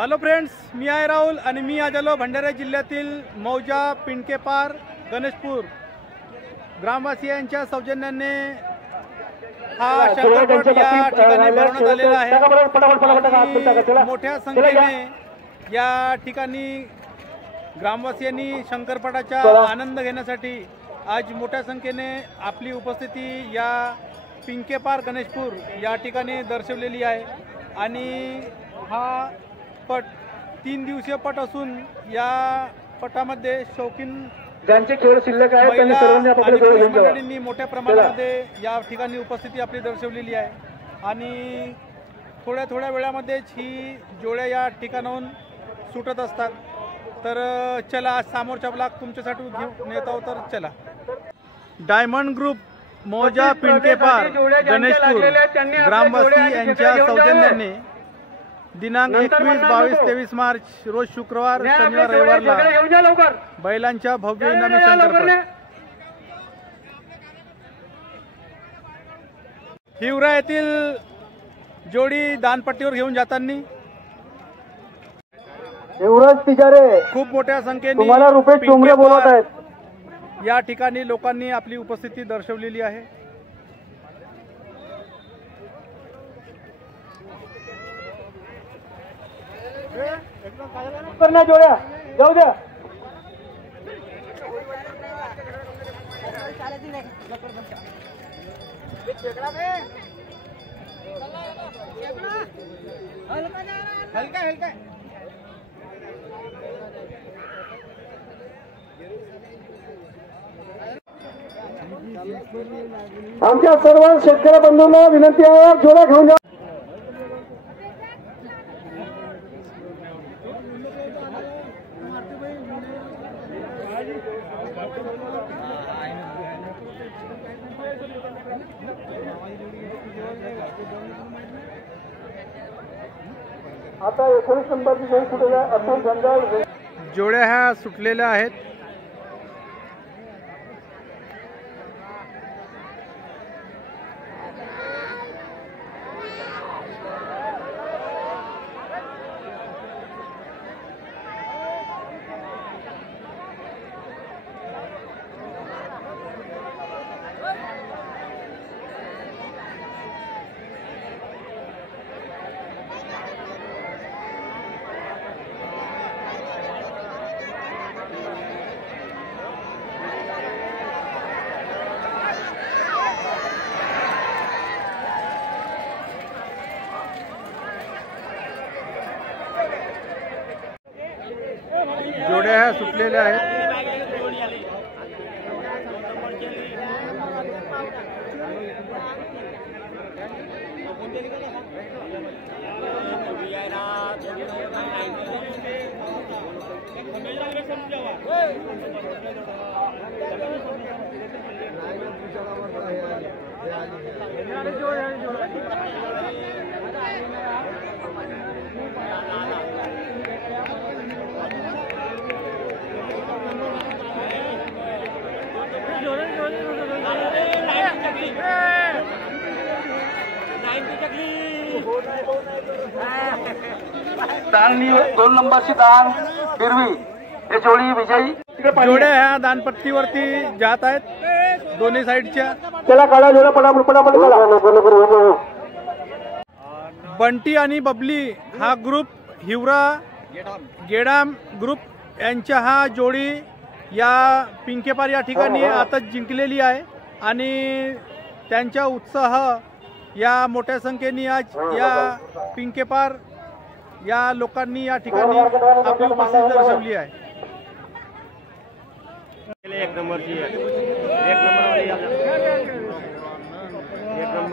Hello friends, मी आहे राहुल आणि मी आज आलो भंडारा जिल्ह्यातील मौजा पिंकेपार गणेशपूर ग्रामवासियांच्या सौजन्याने हा शंकरपट या ठिकाणी भरवण्यात आलेला आहे। मोठ्या संख्येने या ठिकाणी ग्रामवासियांनी शंकरपटाचा आनंद घेण्यासाठी आज मोठ्या संख्येने आपली उपस्थिती या पिंकेपार गणेशपूर या ठिकाणी दर्शवलेली आहे। आणि हा पट 3 दिवसीय पट असून या पटामध्ये शौकीन ज्यांचे खेळ शिल्लक आहेत त्यांनी सर्वांनी आपले खेळ घेऊन जावे। मंडळींनी मोठ्या प्रमाणामध्ये या ठिकाणी उपस्थिती आपली दर्शवलेली आहे आणि थोड्या वेळामध्येच ही जोड्या या ठिकाणाहून सुटत असतात। तर चला आज समोरचा ब्लॉग तुमच्यासाठी घेऊन येत आहोत। तर चला। डायमंड ग्रुप मौजा पिंकेपार गणेशपूर ग्रामवासी यांच्या सौजन्याने दिनांक 21, 22, 23 मार्च रोज शुक्रवार, शनिवार, रविवारला बैलांच्या भव्य इनामी शंकरपट हिवरा येथील जोडी दानपट्टीवर घेऊन जाताना युवराज तिजारे खूप मोठ्या संख्येने तुम्हाला रुपेश चोंबरे बोलत आहेत। या ठिकाणी लोकांनी आपली उपस्थिती दर्शवलेली आहे। करण्या जोड्या जाऊ द्या। आमच्या सर्व शेतकरी बंधूंना विनंती आहे, जोड्या घेऊन जा। आता 19 नंबरची जोडी सुटलेल्या अतुल गंजाळ जोड्या ह्या सुटलेल्या आहेत। जोड्या ह्या सुटलेल्या आहेत। दाननी 2 नंबरची दान हिरवी हे जोडी विजयी। जोड्या ह्या दानपट्टीवरती जात आहेत दोन्ही साईडच्या। त्याला काढा जोड्या पटापट। बंटी आणि बबली हा ग्रुप हिवरा गेडाम ग्रुप यांच्या हा जोडी या पिंकेपार या ठिकाणी आता जिंकलेली आहे आणि त्यांचा उत्साह या मोठ्या संख्येने आज या पिंकेपार या लोकांनी या ठिकाणी आपली उपस्थिती दर्शवली आहे। एक नंबर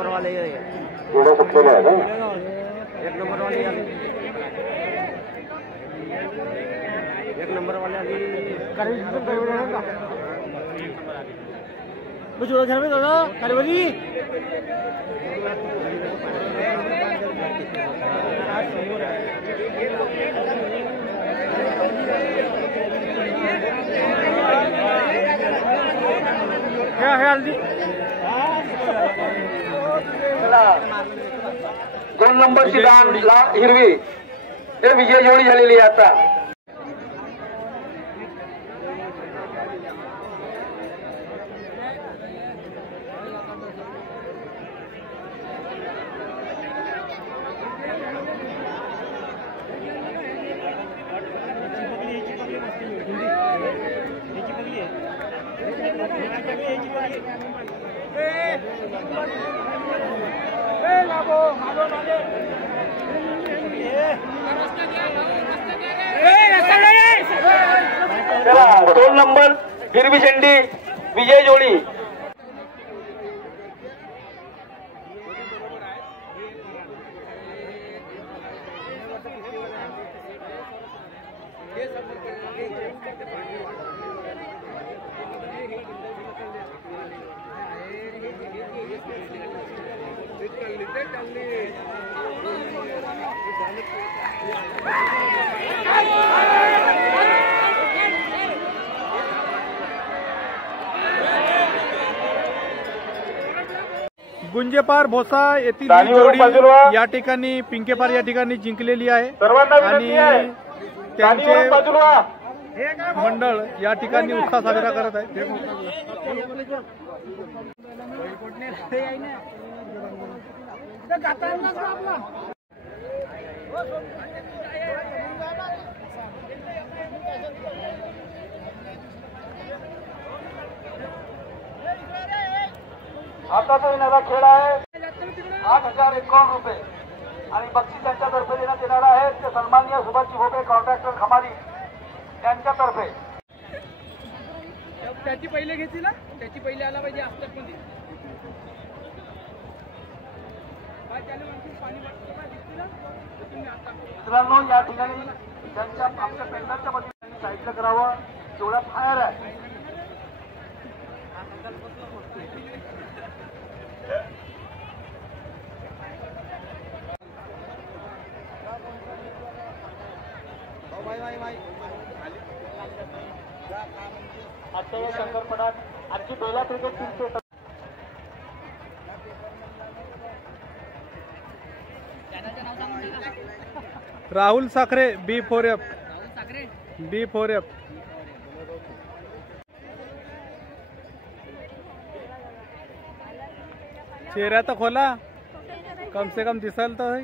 वाले जोड्या सुटलेल्या आहेत। एक नंबर वाले जोड़ा घर में दादा कारवाली क्या है हल्दी 2 नंबरची दान हिरवी हे विजय जोडी झालेली आहे आता. चला 2 नंबर हिरवी झेंडी विजय जोडी. गुंजेपार भोसा येथील ही जोडी या ठिकाणी पिंकेपार या ठिकाणी जिंकलेली आहे आणि त्यांचे मंडळ या ठिकाणी उत्साह साजरा करत आहे. आताचा येणारा खेळ आहे 8,051 रुपये आणि बक्षीस त्यांच्यातर्फे देण्यात येणार आहे ते सन्माननीय सुभाषजी भोपे कॉन्ट्रॅक्टर खमारी यांच्यातर्फे. त्याची पहिले घेतली ना, त्याची पहिले आला पाहिजे असतात मध्ये मित्रांनो या ठिकाणी त्यांच्या आमच्या पेंडाच्या मध्ये साहित्य करावं जेवढा फायर आहे. आजच्या शंकरपटात आणखी बेला क्रिकेट टीमचे राहुल साखरे B4F. चेहरा तो खोला कम से कम दिसल तो है.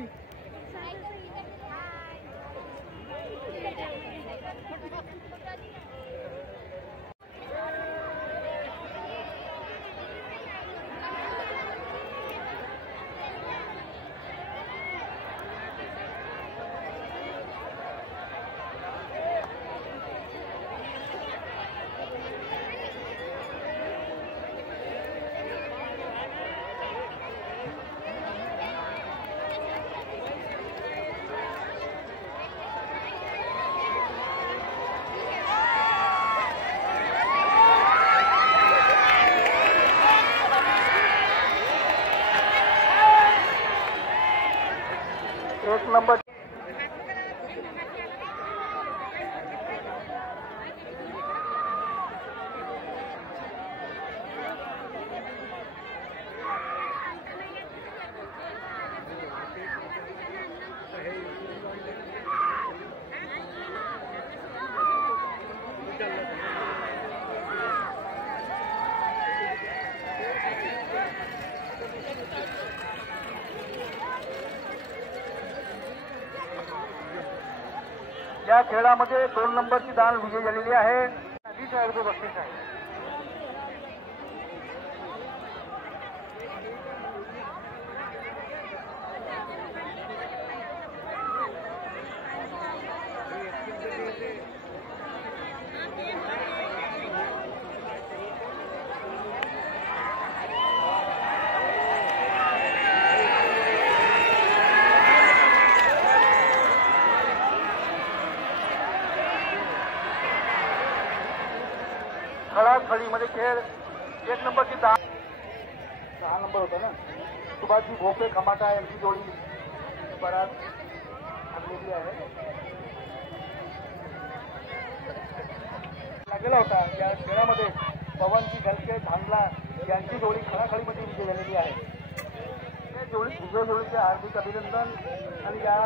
एक नंबर या खेळामध्ये 2 नंबरची दान विजयी झालेली आहे. 20,000 रुपये बक्षीस आहे. खळाखळीमध्ये खेळ 1 नंबरची 6 नंबर होता ना सुभाषजी भोपे खमाटा यांची जोडी बराच ठरलेली आहे. लागलेला होता या खेळामध्ये पवनजी घलके धानला यांची जोडी खळाखळीमध्ये विजय झालेली आहे. हे जोडी विजय जोडीचे हार्दिक अभिनंदन आणि या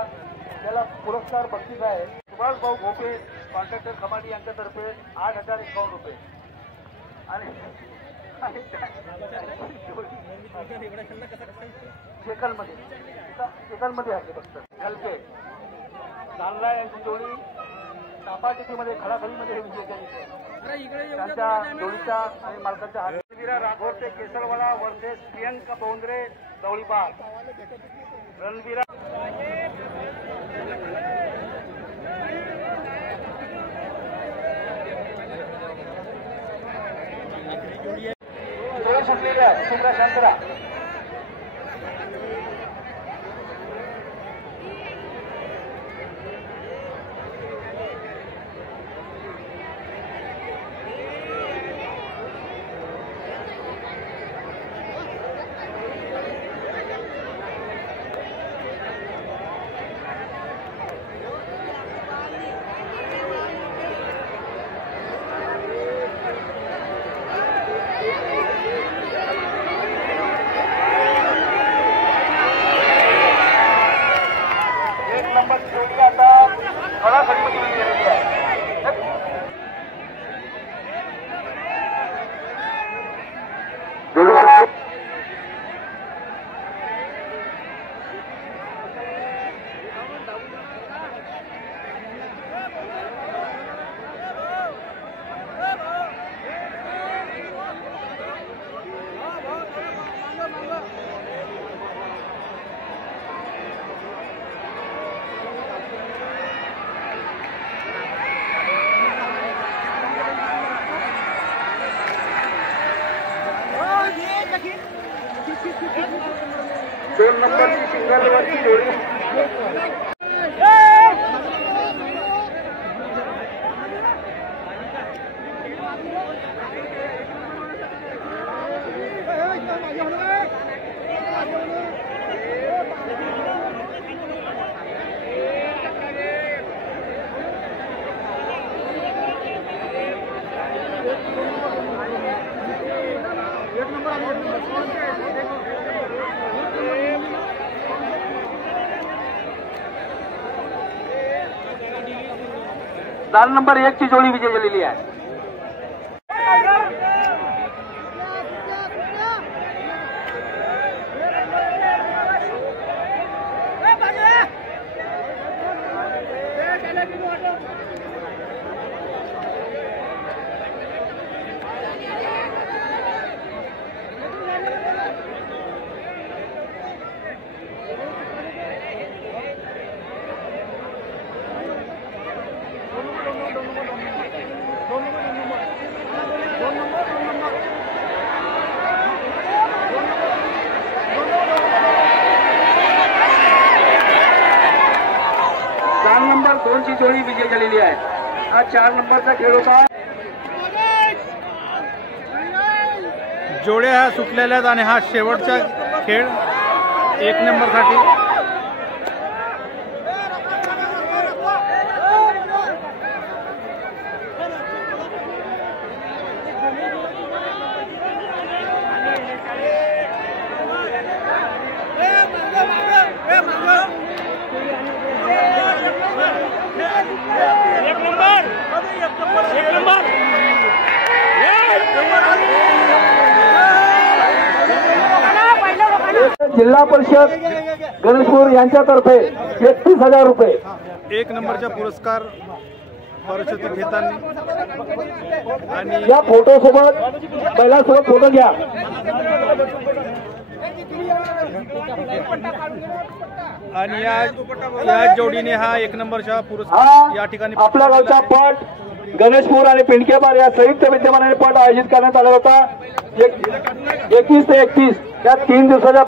त्याला पुरस्कार बक्षीस आहे सुभाष भाऊ भोपे कॉन्ट्रॅक्टर खमाडी यांच्यातर्फे 8,051 रुपये आणि सेकंडमध्ये आहे फक्त हलके चांगला यांची जोडी तापाटिकीमध्ये खडाखडीमध्ये हे विजय त्यांच्या जोडीच्या आणि मालकाच्या रणवीरा राघोर ते केसरवाडा वर्सेस प्रियंका बोंद्रे दौळीपार रणवीरा जोडी सुटलेली आहे सुंदर शांतरा दोन नंबरची सिंगलवरची जोडी दाल नंबर 1 ची जोडी विजय झालेली आहे नंबर 2 ची जोडी विजय झालेली आहे हा 4 नंबरचा खेळ होता जोड्या ह्या सुटलेल्या आहेत आणि हा शेवटचा खेळ 1 नंबरसाठी जिल्हा परिषद गणेशपूर यांच्यातर्फे 31,000 रुपये 1 नंबरचा पुरस्कार परिषद घेताना आणि या फोटो सोबत पहिल्यासोबत फोटो घ्या आणि या जोडीने हा 1 नंबरचा पुरस्कार या ठिकाणी आपल्या गावचा पट गणेशपूर आणि पिंडकेपार या संयुक्त विद्यमानाने पट आयोजित करण्यात आला होता 21 ते 31 या 3 दिवसाच्या